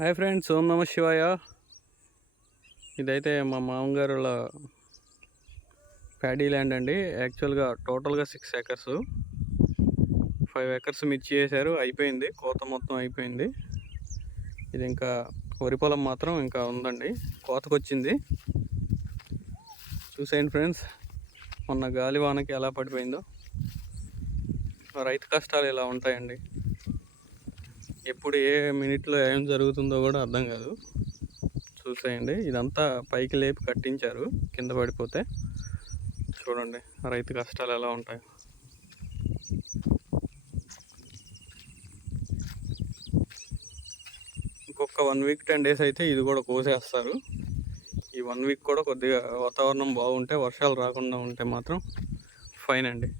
Hi friends, ఓం నమ శివాయ. ఇదైతే మా మామగారుల ప్యాడీ ల్యాండ్ అండి. యాక్చువల్గా టోటల్గా 6 ఎకర్స్, 5 ఎకర్స్ మిర్చి చేశారు. అయిపోయింది, కోత మొత్తం అయిపోయింది. ఇది ఇంకా వరి పొలం మాత్రం ఇంకా ఉందండి, కోతకు వచ్చింది. చూసేయండి ఫ్రెండ్స్, మొన్న గాలి వానకి ఎలా పడిపోయిందో. రైతు కష్టాలు ఇలా ఉంటాయండి. ఎప్పుడు ఏ మినిట్లో ఏం జరుగుతుందో కూడా అర్థం కాదు. చూసేయండి, ఇదంతా పైకి లేపి కట్టించారు, కింద పడిపోతే. చూడండి రైతు కష్టాలు ఎలా ఉంటాయి. ఇంకొక 1 వీక్ 10 డేస్ అయితే ఇది కూడా కోసేస్తారు. ఈ 1 వీక్ కూడా కొద్దిగా వాతావరణం బాగుంటే, వర్షాలు రాకుండా ఉంటే మాత్రం ఫైన్ అండి.